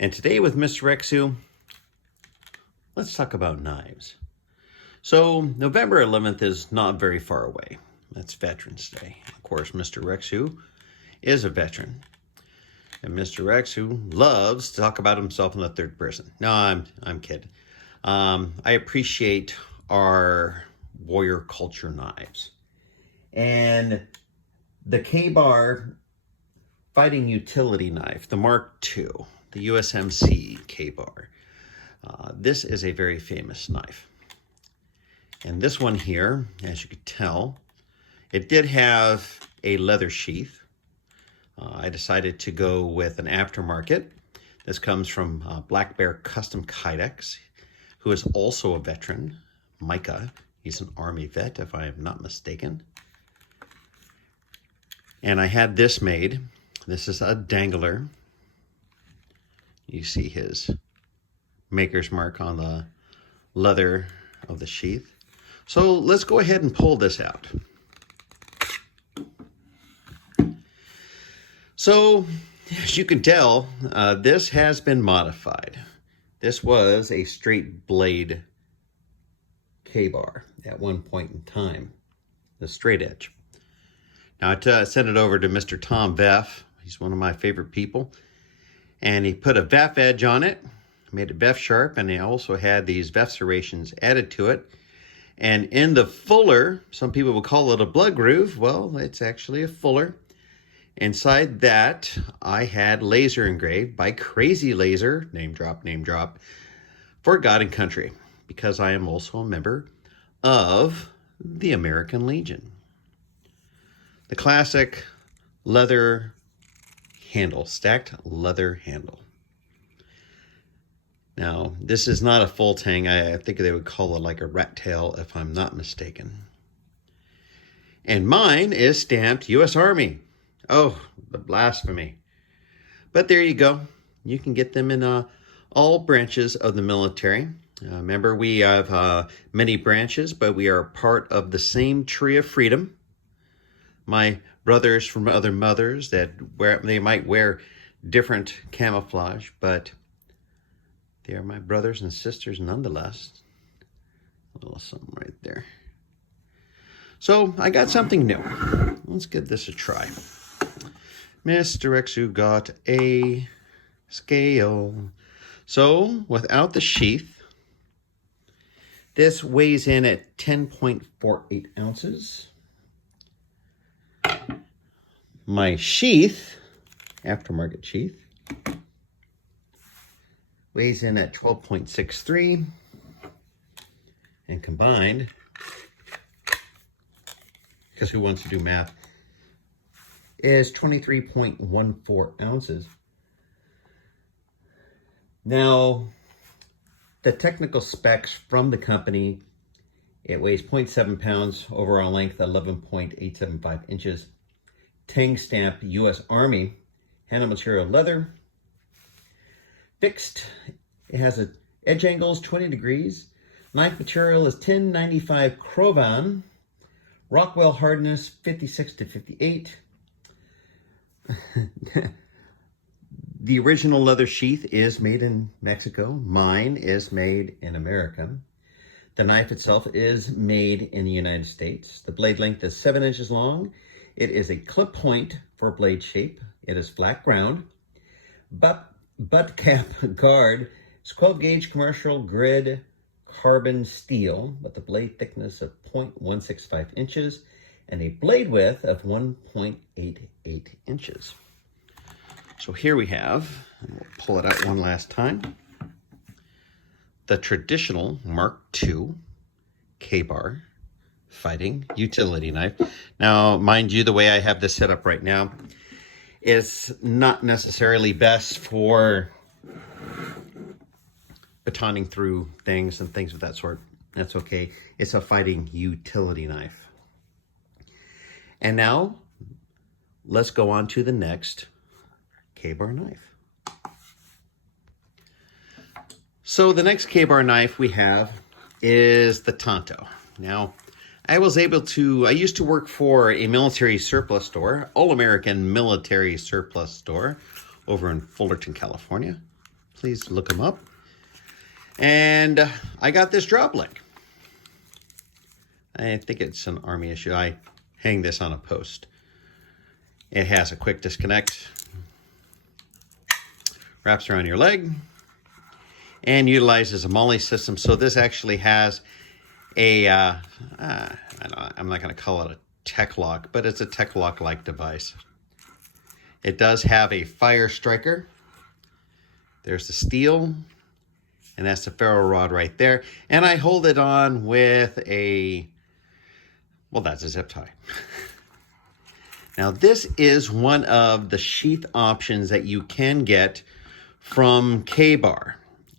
And today with Mr. Rexu, let's talk about knives. So November 11th is not very far away. That's Veterans Day. Of course, Mr. Rexu is a veteran. And Mr. Rexu loves to talk about himself in the third person. No, I'm kidding. I appreciate our warrior culture knives. And the Kabar fighting utility knife, the Mark II, the USMC Kabar. This is a very famous knife. And this one here, as you could tell, it did have a leather sheath. I decided to go with an aftermarket. This comes from Black Bear Custom Kydex, who is also a veteran, Micah. He's an Army vet, if I am not mistaken. And I had this made. This is a dangler. You see his maker's mark on the leather of the sheath. So let's go ahead and pull this out. So as you can tell, this has been modified. This was a straight blade K-bar at one point in time, the straight edge. Now I sent it over to Mr. Tom Veff. He's one of my favorite people. And he put a Veff edge on it, made it Veff sharp, and he also had these Veff serrations added to it. And in the fuller, some people would call it a blood groove. Well, it's actually a fuller. Inside that, I had laser engraved by Crazy Laser, name drop, for God and Country, because I am also a member of the American Legion. The classic leather handle, stacked leather handle. Now, this is not a full tang. I think they would call it like a rat tail, if I'm not mistaken. And mine is stamped U.S. Army. Oh, the blasphemy. But there you go. You can get them in all branches of the military. Remember, we have many branches, but we are part of the same tree of freedom. My brothers from other mothers they might wear different camouflage, but they are my brothers and sisters nonetheless. A little something right there. So I got something new. Let's give this a try. Mr. Rexu got a scale. So without the sheath, this weighs in at 10.48 ounces. My sheath, aftermarket sheath, weighs in at 12.63, and combined, because who wants to do math, is 23.14 ounces. Now, the technical specs from the company, it weighs 0.7 pounds, overall length 11.875 inches, tang stamp U.S. Army, handle material leather, fixed. It has a edge angles 20 degrees. Knife material is 1095 Crovan. Rockwell hardness 56 to 58. The original leather sheath is made in Mexico. Mine is made in America. The knife itself is made in the United States. The blade length is 7 inches long. It is a clip point for blade shape. It is flat ground. Butt cap guard is 12 gauge commercial grid carbon steel with a blade thickness of 0.165 inches and a blade width of 1.88 inches. So here we have, and we'll pull it out one last time, the traditional Mark II K-bar fighting utility knife. Now, mind you, the way I have this set up right now is not necessarily best for batoning through things and things of that sort. That's okay. It's a fighting utility knife. And now, let's go on to the next K-bar knife. So the next K-bar knife we have is the Tonto. Now, I used to work for a military surplus store, all-American military surplus store over in Fullerton, California. please look them up. And I got this drop link. I think it's an Army issue. I hang this on a post. It has a quick disconnect. Wraps around your leg. And utilizes a MOLLE system. So this actually has a, I'm not going to call it a tech lock, but it's a tech lock-like device. It does have a fire striker. There's the steel, and that's the ferro rod right there. And I hold it on with that's a zip tie. Now this is one of the sheath options that you can get from Kabar.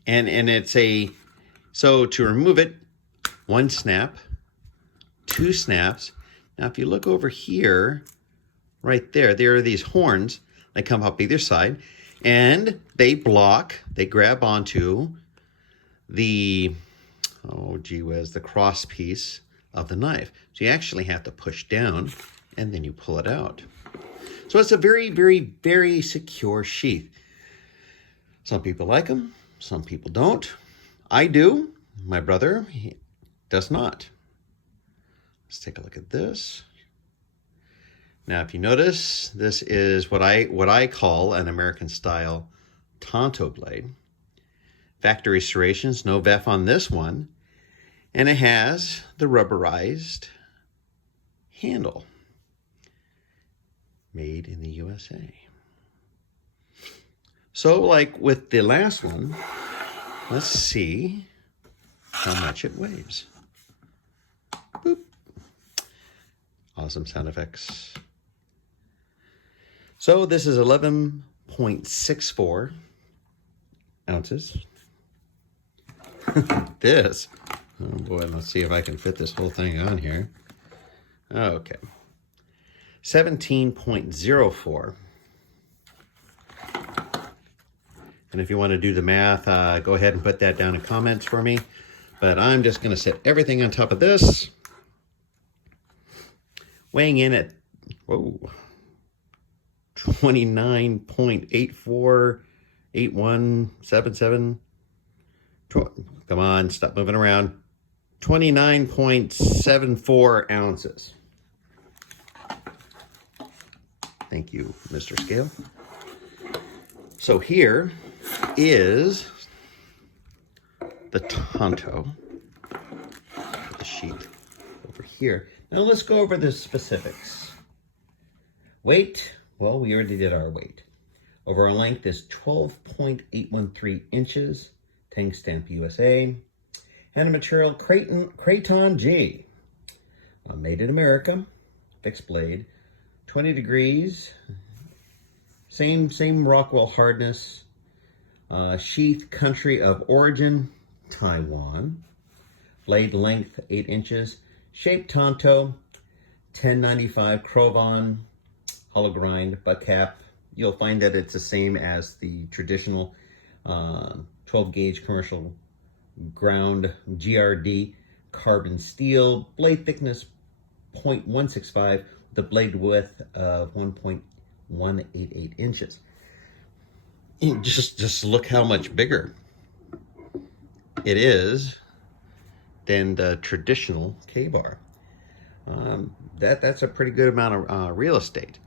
And it's so to remove it, 1 snap, 2 snaps. Now if you look over here, right there are these horns that come up either side, and they grab onto the, the cross piece of the knife. So you actually have to push down, and then you pull it out. So it's a very, very, very secure sheath. Some people like them, some people don't. I do. My brother does not. Let's take a look at this. Now, if you notice, this is what I call an American style Tonto blade. Factory serrations, no Veff on this one. And it has the rubberized handle. Made in the USA. So like with the last one, let's see how much it weighs. Boop. Awesome sound effects. So this is 11.64 ounces. This, oh boy, let's see if I can fit this whole thing on here. Okay. 17.04. And if you want to do the math, go ahead and put that down in comments for me. But I'm just going to set everything on top of this. Weighing in at, 29.848177. Come on, stop moving around. 29.74 ounces. Thank you, Mr. Scale. So here is the Tonto, the sheet over here. Now let's go over the specifics. Weight, well, we already did our weight. Overall length is 12.813 inches, tank stamp USA. And material Craton G, made in America, fixed blade, 20 degrees, same Rockwell hardness, sheath country of origin, Taiwan, blade length 8 inches, shape Tonto, 1095 Crovan, hollow grind, butt cap. You'll find that it's the same as the traditional 12 gauge commercial ground GRD carbon steel, blade thickness 0.165, the blade width of 1.188 inches. Just look how much bigger it is than the traditional Kabar. That's a pretty good amount of real estate.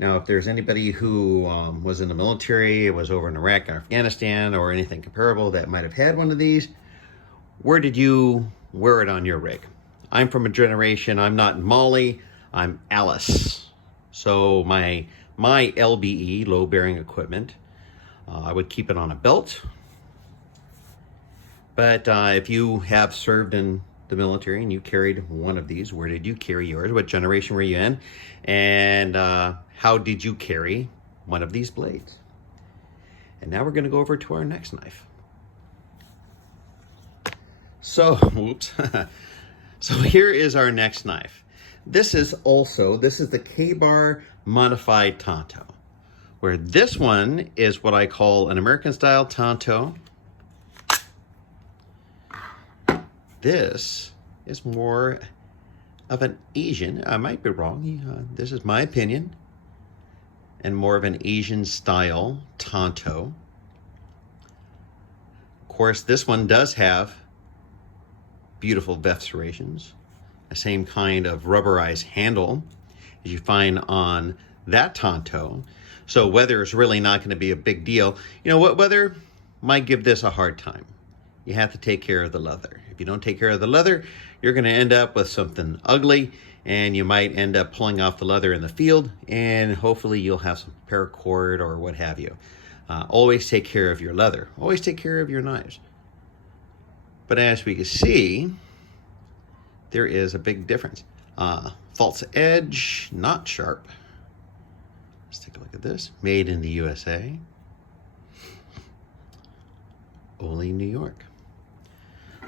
Now, if there's anybody who was in the military, was over in Iraq or Afghanistan or anything comparable that might have had one of these, where did you wear it on your rig? I'm from a generation, I'm not MOLLE, I'm Alice. So my LBE, low bearing equipment, I would keep it on a belt. But if you have served in the military and you carried one of these, where did you carry yours? What generation were you in? And how did you carry one of these blades? And now we're going to go over to our next knife. So, oops. So here is our next knife. This is the Kabar modified Tonto, where this one is what I call an American style Tonto. This is more of an Asian, I might be wrong, this is my opinion, and more of an Asian style Tonto. course, this one does have beautiful Veff serrations, the same kind of rubberized handle as you find on that Tonto. So weather is really not going to be a big deal. You know what, weather might give this a hard time. You have to take care of the leather. If you don't take care of the leather, you're going to end up with something ugly, and you might end up pulling off the leather in the field, and hopefully you'll have some paracord or what have you. Always take care of your leather. Always take care of your knives. But as we can see, there is a big difference. False edge, not sharp. Let's take a look at this. Made in the USA. Only New York.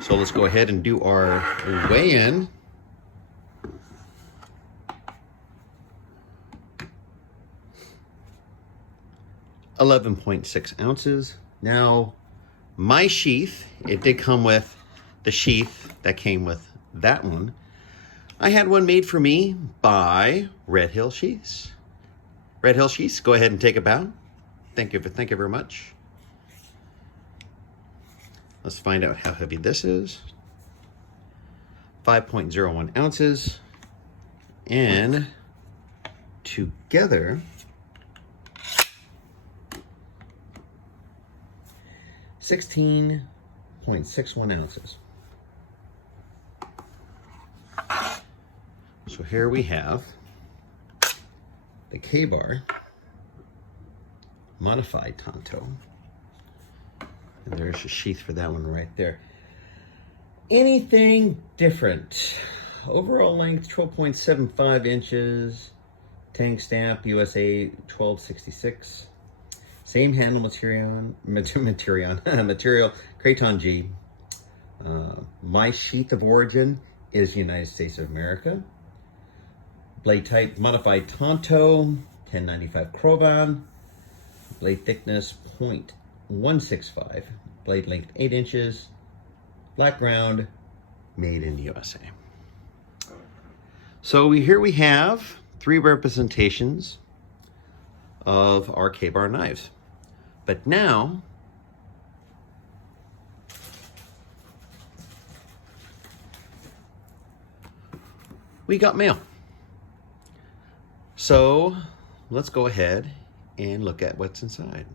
So let's go ahead and do our weigh-in. .6 ounces. Now, my sheath, it did come with the sheath that came with that one. I had one made for me by Redhill Sheaths. Redhill Sheaths, go ahead and take a bow. Thank you very much. Let's find out how heavy this is. 5.01 ounces. And together, 16.61 ounces. So here we have the Kabar modified Tonto. And there's a sheath for that one right there. Anything different? Overall length 12.75 inches. Tang stamp USA 1266. Same handle material, Craton G. My sheath of origin is United States of America. Blade type modified Tonto, 1095 Crovan. Blade thickness 0.165. Blade length 8 inches. Black ground, made in the USA. So here we have 3 representations of our Kabar knives. But now, we got mail. So let's go ahead and look at what's inside.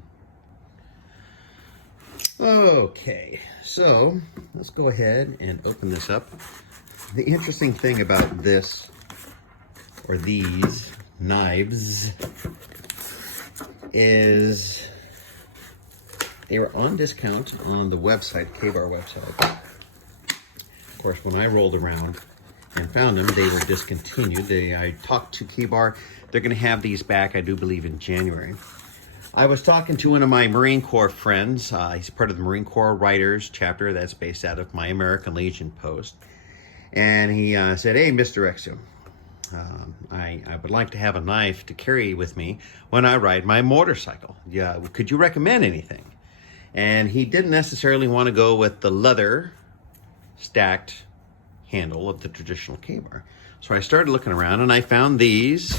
Okay, so let's go ahead and open this up. The interesting thing about this, or these knives, is they were on discount on the website, Kabar website. Of course, when I rolled around and found them, they were discontinued. I talked to Kabar. They're going to have these back, I do believe, in January. I was talking to one of my Marine Corps friends. He's part of the Marine Corps Writers chapter that's based out of my American Legion post. And he said, "Hey, Mr. Exu, I would like to have a knife to carry with me when I ride my motorcycle. Yeah, could you recommend anything?" And he didn't necessarily want to go with the leather stacked handle of the traditional Kabar. So I started looking around and I found these.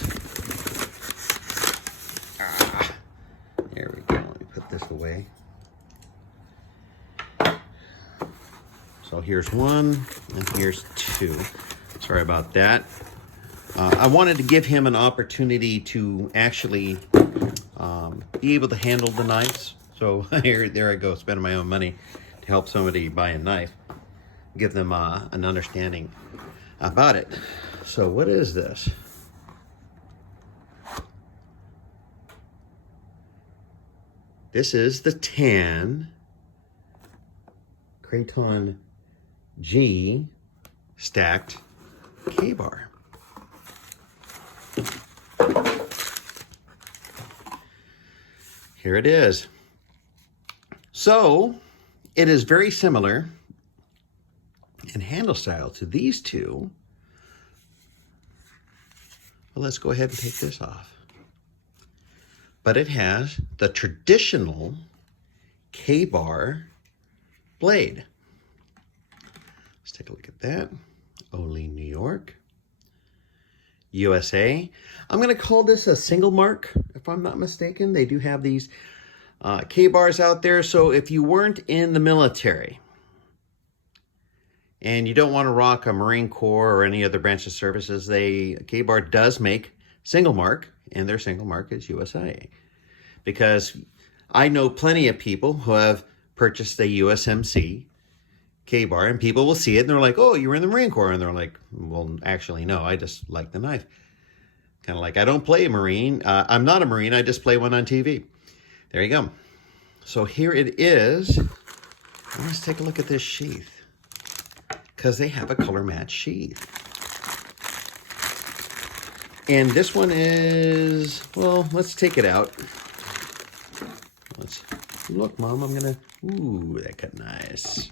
There we go. Let me put this away. So here's one and here's 2. Sorry about that. I wanted to give him an opportunity to actually be able to handle the knives. So there I go, spending my own money to help somebody buy a knife. Give them an understanding about it. So what is this? This is the tan Craton G stacked Kabar. Here it is. So it is very similar in handle style to these two. Well, let's go ahead and take this off. But it has the traditional Kabar blade. Let's take a look at that. Only New York, USA. I'm going to call this a single mark, if I'm not mistaken. They do have these K-bars out there. So if you weren't in the military and you don't want to rock a Marine Corps or any other branch of services, K-bar does make single mark, and their single mark is USA. Because I know plenty of people who have purchased a USMC K-bar, and people will see it and they're like, oh, you were in the Marine Corps. And they're like, well, actually, no, I just like the knife. Kind of like, I don't play a Marine. I'm not a Marine. I just play one on TV. There you go. So here it is. Let's take a look at this sheath, because they have a color match sheath. And this one is, well, let's take it out. Let's look, Mom, I'm going to, ooh, that cut nice.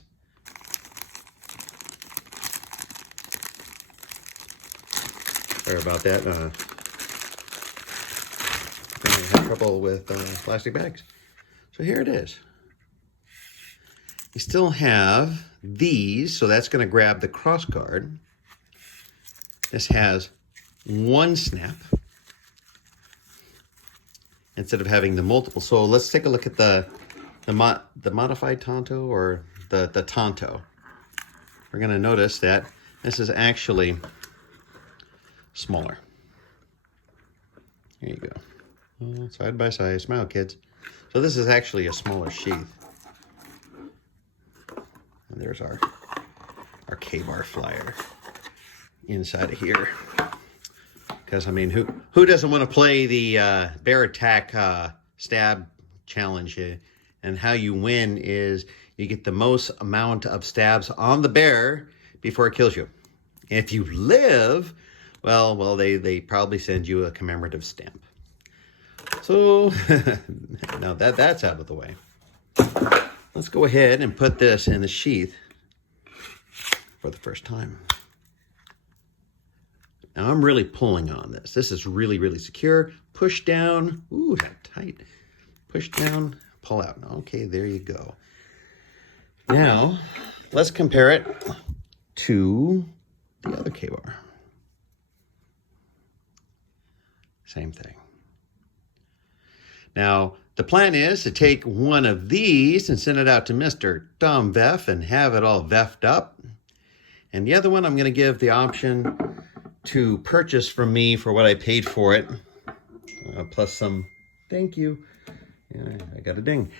Sorry about that. I have trouble with plastic bags. So here it is. You still have these, so that's going to grab the cross guard. This has one snap instead of having the multiple. So let's take a look at the modified Tonto, or the Tonto. We're going to notice that this is actually smaller. Here you go. Side by side. Smile, kids. So this is actually a smaller sheath. And there's our K-bar flyer inside of here. Because, I mean, who doesn't want to play the bear attack stab challenge? And how you win is you get the most amount of stabs on the bear before it kills you. If you live, well, they probably send you a commemorative stamp. So now that's out of the way, let's go ahead and put this in the sheath for the first time. Now I'm really pulling on this. This is really, really secure. Push down. Ooh, that tight. Push down, pull out. Okay, there you go. Now, let's compare it to the other K-bar. Same thing. Now, the plan is to take one of these and send it out to Mr. Tom Veff and have it all Veffed up. And the other one I'm going to give the option to purchase from me for what I paid for it, plus some thank you. Yeah, I got a ding.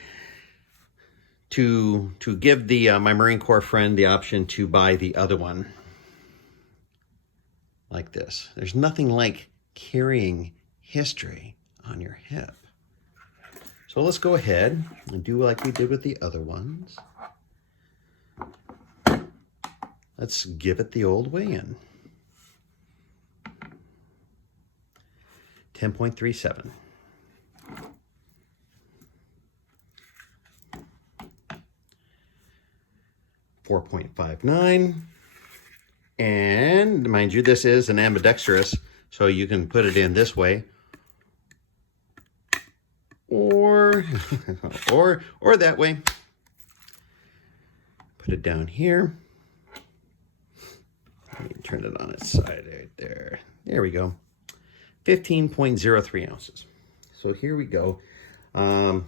To give my Marine Corps friend the option to buy the other one. Like this. There's nothing like carrying history on your hip. So let's go ahead and do like we did with the other ones. Let's give it the old way in. 10.37. .59. And mind you, this is an ambidextrous, so you can put it in this way. Or that way. Put it down here. Let me turn it on its side right there. There we go. 15.03 ounces. So here we go. Now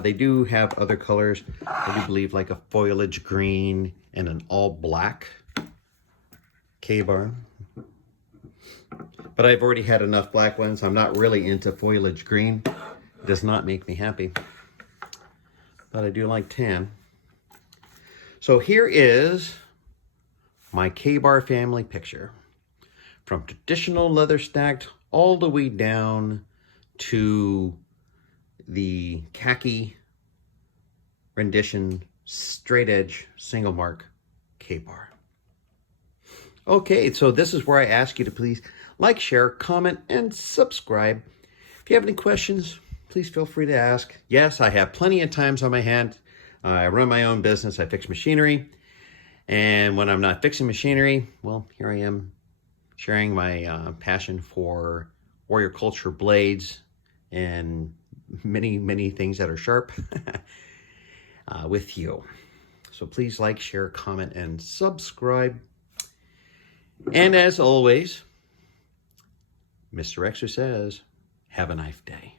they do have other colors. I do believe like a foliage green and an all black K-bar. But I've already had enough black ones. I'm not really into foliage green. It does not make me happy. But I do like tan. So here is my K-bar family picture. From traditional leather stacked all the way down to the khaki rendition straight edge single mark K-bar. Okay, so this is where I ask you to please like, share, comment, and subscribe. If you have any questions, please feel free to ask. Yes, I have plenty of times on my hand. I run my own business. I fix machinery. And when I'm not fixing machinery, well, here I am sharing my passion for warrior culture blades and many, many things that are sharp with you. So please like, share, comment, and subscribe. And as always, Mr. Rexer says, Have a knife day.